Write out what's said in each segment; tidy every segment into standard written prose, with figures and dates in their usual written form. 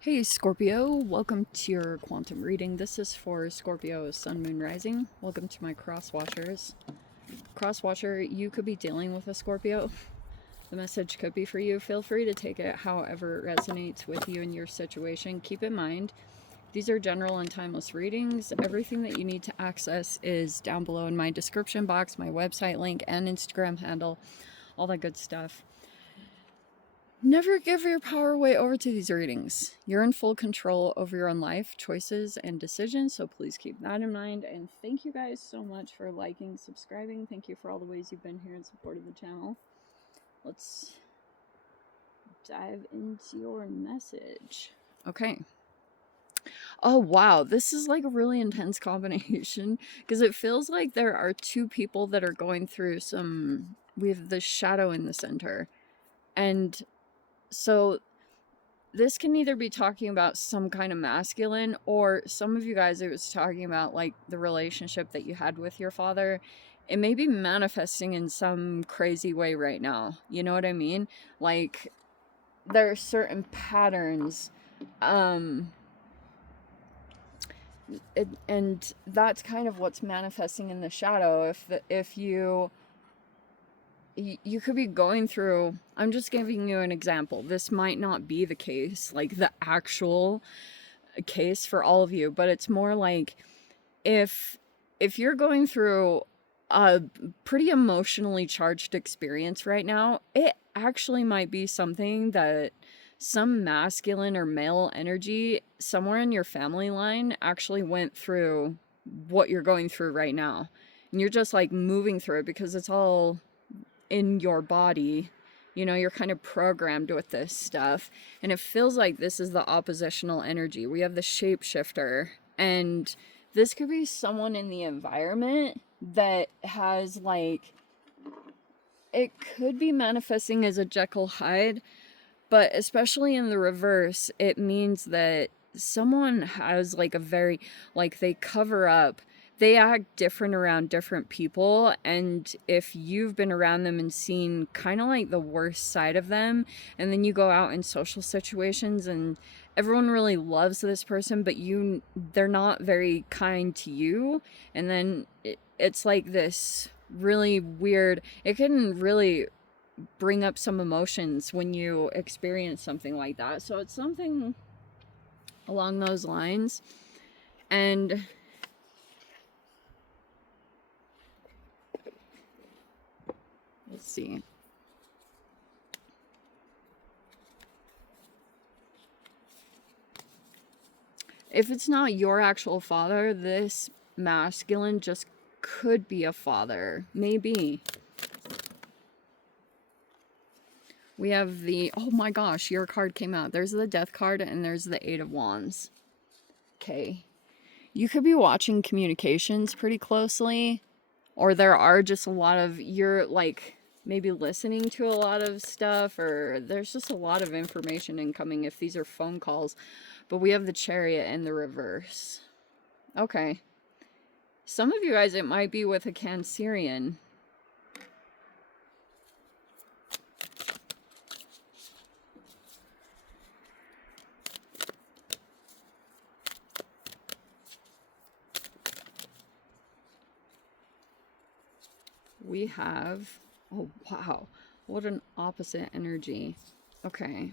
Hey Scorpio, welcome to your quantum reading. This is for Scorpio Sun Moon Rising. Welcome to my cross watchers. Cross watcher, you could be dealing with a Scorpio. The message could be for you. Feel free to take it however it resonates with you and your situation. Keep in mind, these are general and timeless readings. Everything that you need to access is down below in my description box, my website link, and Instagram handle, all that good stuff. Never give your power away over to these readings. You're in full control over your own life, choices, and decisions, so please keep that in mind. And thank you guys so much for liking, subscribing. Thank you for all the ways you've been here and supported the channel. Let's dive into your message. Okay. Oh, wow. This is like a really intense combination because it feels like there are two people that are going through some... We have the shadow in the center. And so this can either be talking about some kind of masculine, or some of you guys, it was talking about like the relationship that you had with your father. It may be manifesting in some crazy way right now. You know what I mean? Like there are certain patterns, and that's kind of what's manifesting in the shadow. If you could be going through, I'm just giving you an example. This might not be the case, like the actual case for all of you, but it's more like if you're going through a pretty emotionally charged experience right now, it actually might be something that some masculine or male energy somewhere in your family line actually went through what you're going through right now. And you're just like moving through it because it's all in your body. You know, you're kind of programmed with this stuff, and it feels like this is the oppositional energy. We have the shapeshifter, and this could be someone in the environment that has like, it could be manifesting as a Jekyll Hyde, but especially in the reverse, it means that someone has like a very, like they cover up, they act different around different people, and if you've been around them and seen kind of like the worst side of them, and then you go out in social situations and everyone really loves this person, but they're not very kind to you, and then it's like this really weird, it can really bring up some emotions when you experience something like that. So it's something along those lines. And let's see. If it's not your actual father, this masculine just could be a father. Maybe. We have the... Oh my gosh, your card came out. There's the Death card and there's the Eight of Wands. Okay. You could be watching communications pretty closely. Or there are just a lot of... You're like... maybe listening to a lot of stuff, or there's just a lot of information incoming if these are phone calls. But we have the Chariot in the reverse. Okay. Some of you guys, it might be with a Cancerian. We have... Oh, wow. What an opposite energy. Okay.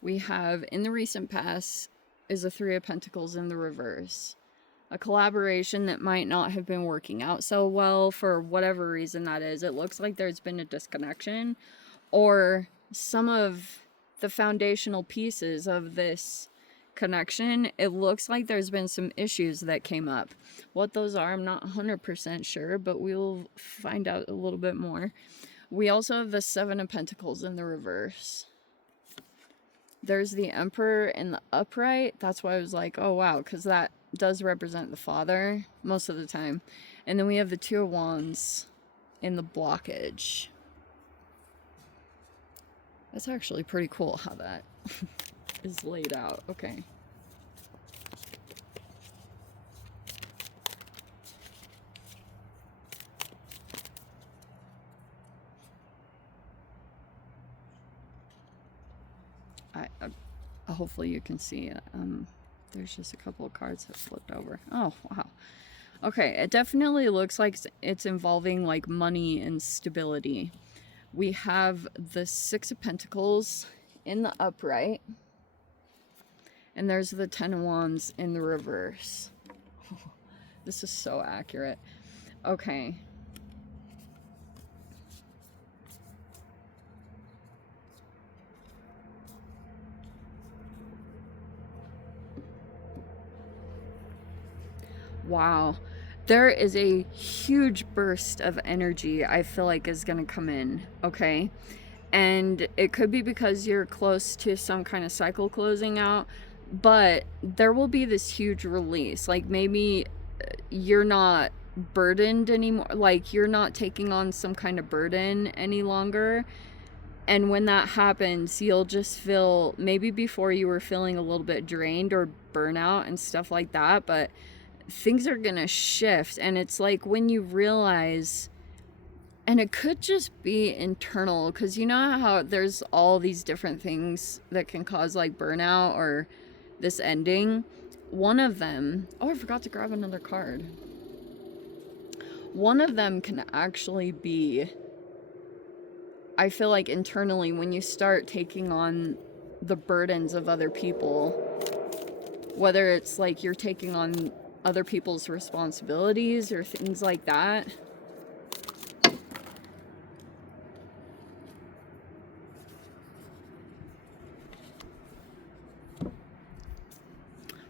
We have, in the recent past, is a Three of Pentacles in the reverse. A collaboration that might not have been working out so well for whatever reason that is. It looks like there's been a disconnection, or some of the foundational pieces of this connection, it looks like there's been some issues that came up. What those are, I'm not 100% sure, but we'll find out a little bit more. We also have the Seven of Pentacles in the reverse. There's the Emperor in the upright. That's why I was like, oh wow, because that does represent the father most of the time. And then we have the Two of Wands in the blockage. That's actually pretty cool how that is laid out. Okay. hopefully you can see it. There's just a couple of cards that flipped over. Oh, wow. Okay, it definitely looks like it's involving like money and stability. We have the Six of Pentacles in the upright. And there's the Ten of Wands in the reverse. This is so accurate. Okay. Wow. There is a huge burst of energy I feel like is going to come in, okay? And it could be because you're close to some kind of cycle closing out, but there will be this huge release. Like maybe you're not burdened anymore, like you're not taking on some kind of burden any longer. And when that happens, you'll just feel, maybe before you were feeling a little bit drained or burnout and stuff like that, but things are gonna shift. And it's like when you realize, and it could just be internal, because you know how there's all these different things that can cause like burnout or this ending. One of them, oh, I forgot to grab another card. One of them can actually be, I feel like internally, when you start taking on the burdens of other people, whether it's like you're taking on other people's responsibilities or things like that.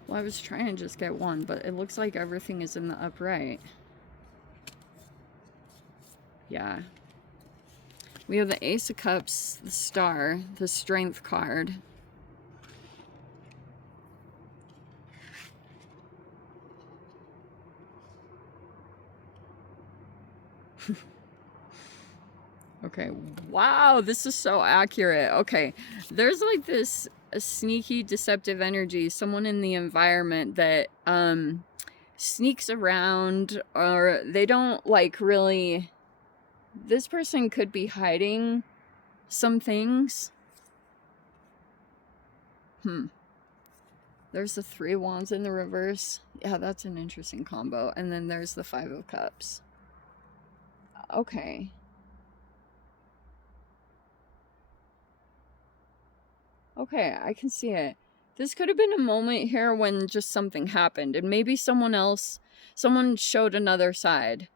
Well, I was trying to just get one, but it looks like everything is in the upright. Yeah. We have the Ace of Cups, the Star, the Strength card. Okay, wow, this is so accurate. Okay, there's like this sneaky, deceptive energy, someone in the environment that sneaks around, or they don't like really, this person could be hiding some things. There's the Three of Wands in the reverse. Yeah, that's an interesting combo. And then there's the Five of Cups. Okay. Okay, I can see it. This could have been a moment here when just something happened, and maybe someone showed another side.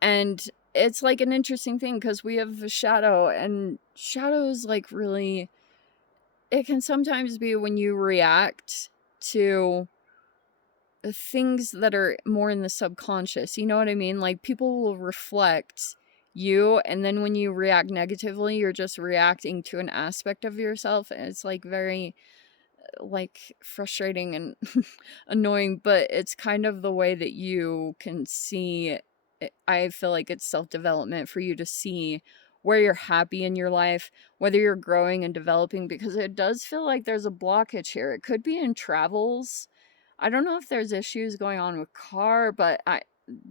And it's like an interesting thing, because we have a shadow, and shadows like really, it can sometimes be when you react to things that are more in the subconscious. You know what I mean? Like people will reflect you, and then when you react negatively, you're just reacting to an aspect of yourself, and it's like very like frustrating and annoying, but it's kind of the way that you can see it. I feel like it's self-development for you to see where you're happy in your life, whether you're growing and developing, because it does feel like there's a blockage here. It could be in travels. I don't know if there's issues going on with car, but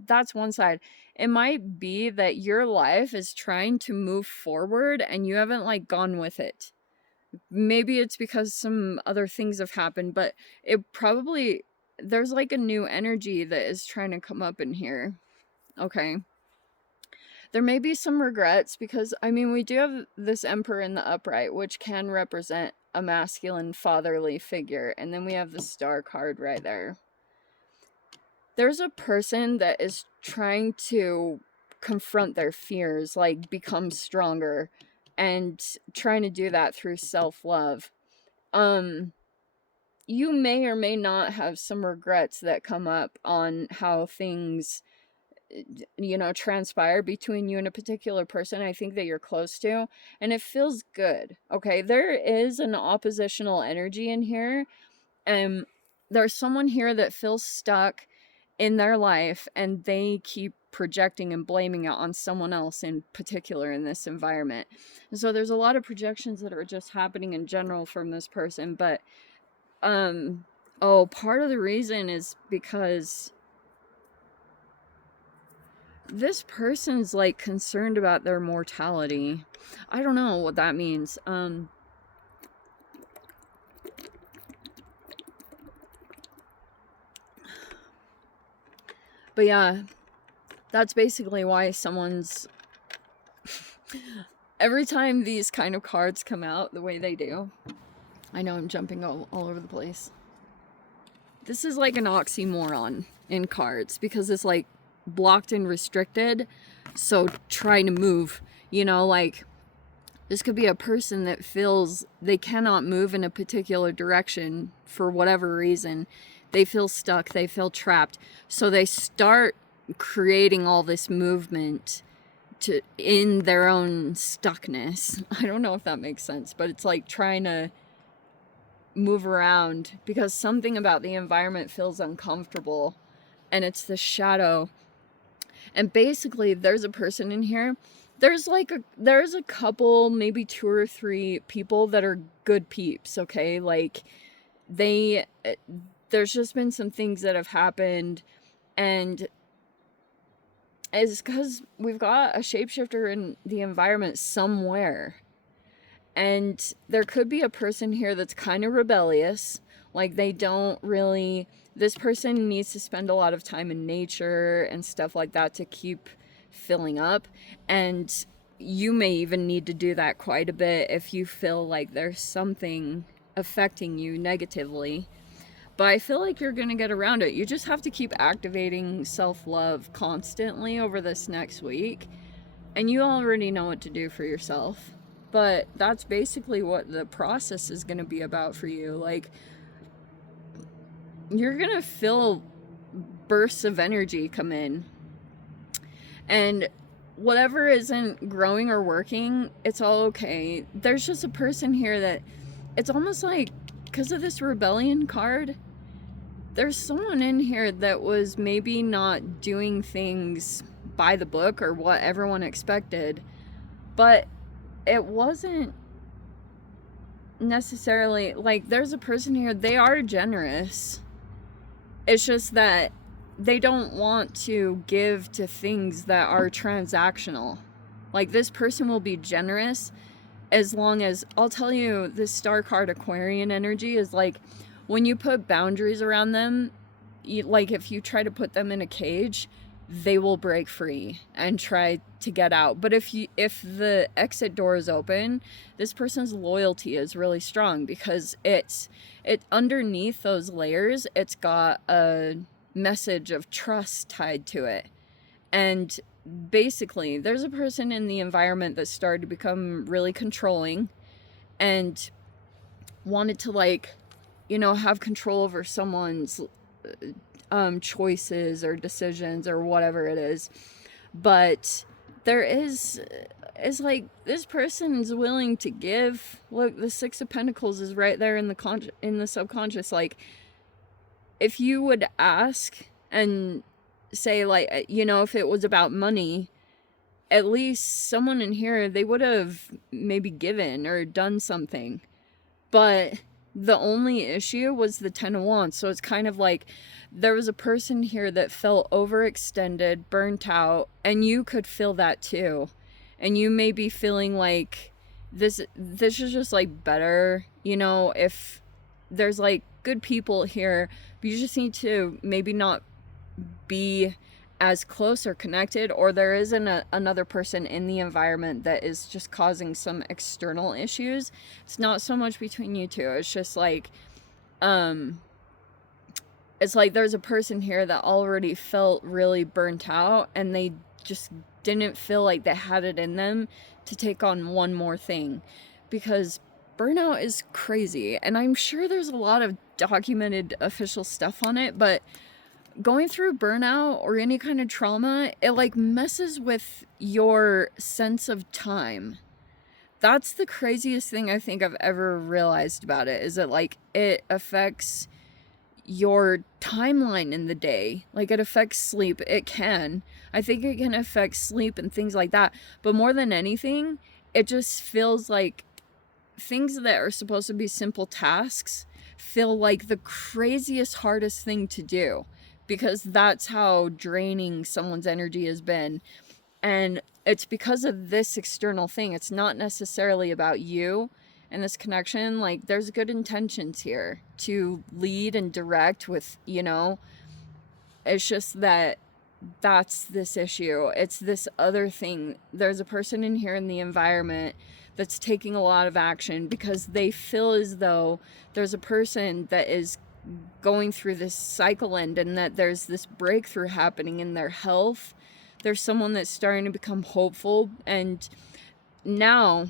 that's one side. It might be that your life is trying to move forward and you haven't like gone with it. Maybe it's because some other things have happened, but it probably, there's like a new energy that is trying to come up in here. Okay. There may be some regrets, because I mean, we do have this Emperor in the upright, which can represent a masculine fatherly figure, and then we have the Star card right there. There's a person that is trying to confront their fears, like become stronger, and trying to do that through self-love. You may or may not have some regrets that come up on how things, you know, transpire between you and a particular person I think that you're close to, and it feels good. Okay, there is an oppositional energy in here, and there's someone here that feels stuck in their life, and they keep projecting and blaming it on someone else in particular in this environment. And so there's a lot of projections that are just happening in general from this person, but part of the reason is because this person's like concerned about their mortality. I don't know what that means. But yeah, that's basically why someone's... Every time these kind of cards come out the way they do, I know I'm jumping all over the place. This is like an oxymoron in cards, because it's like blocked and restricted, so trying to move, you know, like this could be a person that feels they cannot move in a particular direction for whatever reason. They feel stuck, they feel trapped, so they start creating all this movement in their own stuckness. I don't know if that makes sense, but it's like trying to move around because something about the environment feels uncomfortable, and it's the shadow. And basically there's a person in here, there's a couple, maybe 2 or 3 people that are good peeps, okay? Like there's just been some things that have happened, and it's because we've got a shapeshifter in the environment somewhere. And there could be a person here that's kind of rebellious. Like they don't really... This person needs to spend a lot of time in nature and stuff like that to keep filling up. And you may even need to do that quite a bit if you feel like there's something affecting you negatively. But I feel like you're going to get around it. You just have to keep activating self-love constantly over this next week. And you already know what to do for yourself. But that's basically what the process is going to be about for you. Like, you're going to feel bursts of energy come in. And whatever isn't growing or working, it's all okay. There's just a person here that... It's almost like, because of this rebellion card, there's someone in here that was maybe not doing things by the book or what everyone expected. But it wasn't necessarily... Like, there's a person here, they are generous. It's just that they don't want to give to things that are transactional. Like, this person will be generous as long as... I'll tell you, this star card Aquarian energy is like, when you put boundaries around them, like if you try to put them in a cage, they will break free and try to get out. But if the exit door is open, this person's loyalty is really strong, because it underneath those layers, it's got a message of trust tied to it. And basically, there's a person in the environment that started to become really controlling and wanted to, like, you know, have control over someone's choices or decisions or whatever it is. But there is like, this person's willing to give. Look, the 6 of Pentacles is right there in the subconscious. Like, if you would ask and say, like, you know, if it was about money, at least someone in here, they would have maybe given or done something. But the only issue was the 10 of Wands. So it's kind of like there was a person here that felt overextended, burnt out, and you could feel that too. And you may be feeling like this is just like better, you know, if there's like good people here, but you just need to maybe not be as close or connected, or there isn't another person in the environment that is just causing some external issues. It's not so much between you two. It's just like, it's like there's a person here that already felt really burnt out, and they just didn't feel like they had it in them to take on one more thing, because burnout is crazy. And I'm sure there's a lot of documented official stuff on it, but going through burnout or any kind of trauma, it like messes with your sense of time. That's the craziest thing I think I've ever realized about it, is that like it affects your timeline in the day. Like, it affects sleep. It can. I think it can affect sleep and things like that. But more than anything, it just feels like things that are supposed to be simple tasks feel like the craziest, hardest thing to do, because that's how draining someone's energy has been. And it's because of this external thing. It's not necessarily about you and this connection. Like, there's good intentions here to lead and direct with, you know, it's just that that's this issue. It's this other thing. There's a person in here in the environment that's taking a lot of action because they feel as though there's a person that is going through this cycle end, and that there's this breakthrough happening in their health. There's someone that's starting to become hopeful, and now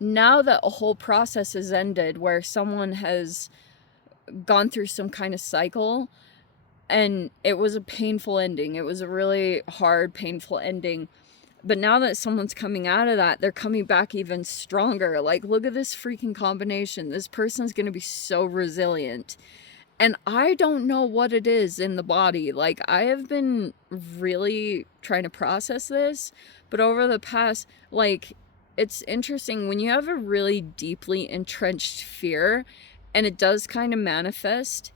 that a whole process has ended where someone has gone through some kind of cycle, and it was a painful ending. It was a really hard, painful ending. But now that someone's coming out of that, they're coming back even stronger. Like, look at this freaking combination. This person's going to be so resilient. And I don't know what it is in the body. Like, I have been really trying to process this. But over the past, like, it's interesting when you have a really deeply entrenched fear and it does kind of manifest.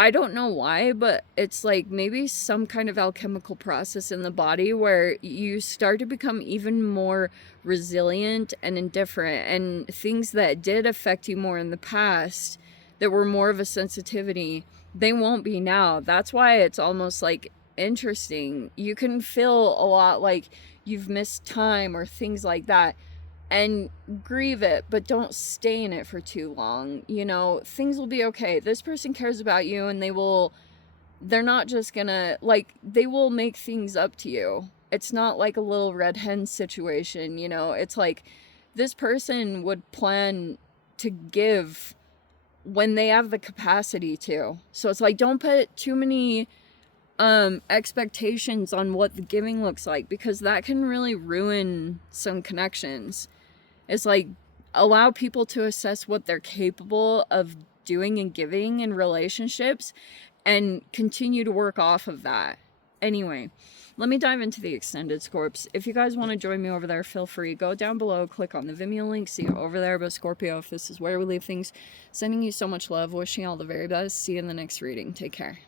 I don't know why, but it's like maybe some kind of alchemical process in the body where you start to become even more resilient and indifferent, and things that did affect you more in the past that were more of a sensitivity, they won't be now. That's why it's almost like interesting. You can feel a lot like you've missed time or things like that, and grieve it, but don't stay in it for too long. You know, things will be okay. This person cares about you, and they're not just gonna, like, they will make things up to you. It's not like a little red hen situation, you know. It's like this person would plan to give when they have the capacity to. So it's like, don't put too many expectations on what the giving looks like, because that can really ruin some connections. It's like, allow people to assess what they're capable of doing and giving in relationships, and continue to work off of that. Anyway, let me dive into the extended Scorps. If you guys want to join me over there, feel free. Go down below, click on the Vimeo link, see you over there. But Scorpio, if this is where we leave things, sending you so much love, wishing you all the very best. See you in the next reading. Take care.